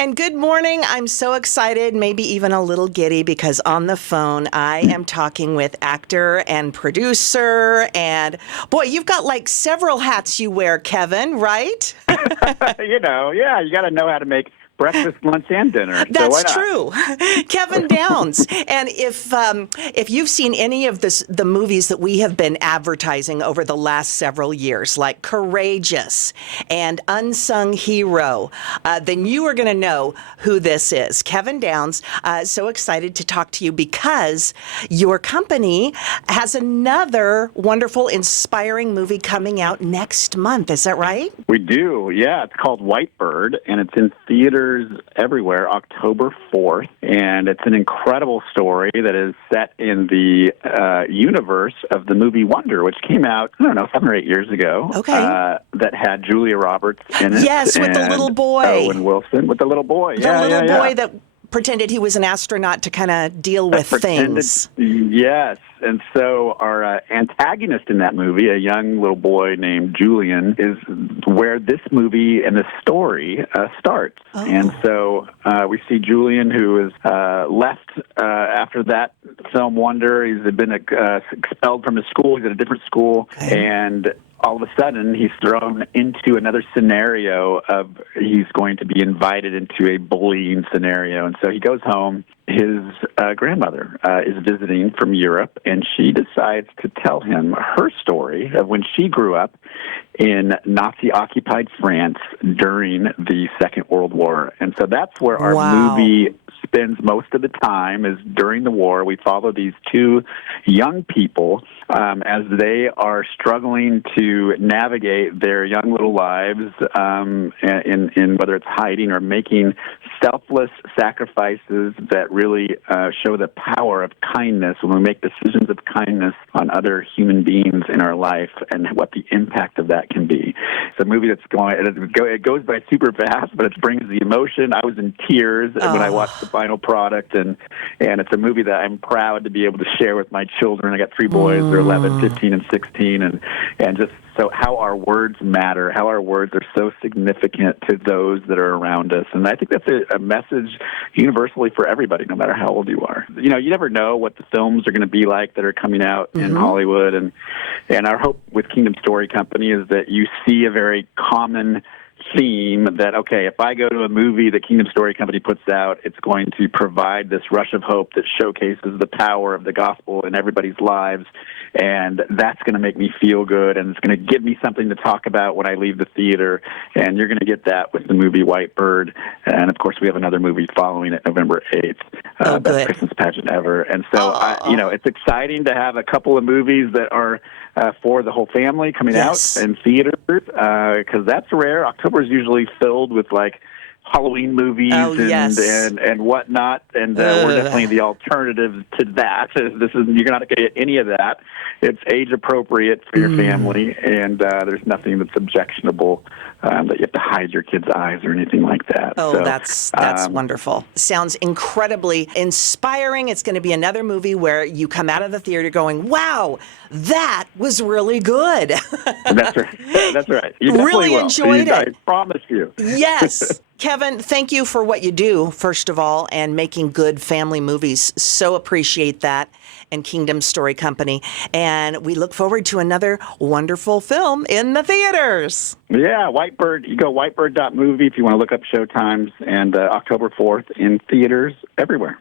And good morning. I'm so excited, maybe even a little giddy, because on the phone I am talking with actor and producer. And boy, you've got like several hats you wear, Kevin, right? Yeah, you got to know how to make breakfast, lunch, and dinner. That's true. Kevin Downs. And if you've seen any of the movies that we have been advertising over the last several years, like Courageous and Unsung Hero, then you are going to know who this is. Kevin Downs, so excited to talk to you because your company has another wonderful, inspiring movie coming out next month. Is that right? We do, yeah. It's called Whitebird, and it's in theaters everywhere October 4th, and it's an incredible story that is set in the universe of the movie Wonder, which came out, 7 or 8 years ago. Okay. That had Julia Roberts in it. Yes, with the little boy. Owen Wilson, with the little boy. The little boy that pretended he was an astronaut to kind of deal with things. Yes. And so our antagonist in that movie, a young little boy named Julian, is where this movie and the story starts. Oh. And so we see Julian, who is left after that film Wonder. He's been expelled from his school. He's at a different school. Okay. And all of a sudden, he's thrown into another scenario of he's going to be invited into a bullying scenario. And so he goes home. His grandmother is visiting from Europe, and she decides to tell him her story of when she grew up in Nazi-occupied France during the Second World War. And so that's where our movie spends most of the time, is during the war. We follow these two young people as they are struggling to navigate their young little lives in whether it's hiding or making selfless sacrifices that really show the power of kindness when we make decisions of kindness on other human beings in our life and what the impact of that can be. It's a movie that's it goes by super fast, but it brings the emotion. I was in tears when I watched the final product, and it's a movie that I'm proud to be able to share with my children. I got 3 boys. They're 11, 15, and 16, and just so how our words matter, how our words are so significant to those that are around us. And I think that's a message universally for everybody, no matter how old you are. You never know what the films are going to be like that are coming out in Hollywood. And our hope with Kingdom Story Company is that you see a very common theme that, okay, if I go to a movie that Kingdom Story Company puts out, it's going to provide this rush of hope that showcases the power of the gospel in everybody's lives, and that's going to make me feel good, and it's going to give me something to talk about when I leave the theater, and you're going to get that with the movie Whitebird, and of course we have another movie following it November 8th, Best Christmas Pageant Ever, and so it's exciting to have a couple of movies that are for the whole family coming out in theaters, because that's rare. October is usually filled with like Halloween movies and whatnot, and we're definitely the alternative to that. You're not going to get any of that. It's age appropriate for your family, and there's nothing that's objectionable that you have to hide your kids' eyes or anything like that. Oh, so, that's wonderful. Sounds incredibly inspiring. It's going to be another movie where you come out of the theater going, "Wow, that was really good." That's right. That's right. You really enjoyed it. I promise you. Yes. Kevin, thank you for what you do, first of all, and making good family movies. So appreciate that. And Kingdom Story Company. And we look forward to another wonderful film in the theaters. Yeah, Whitebird. You go whitebird.movie if you want to look up showtimes, and October 4th in theaters everywhere.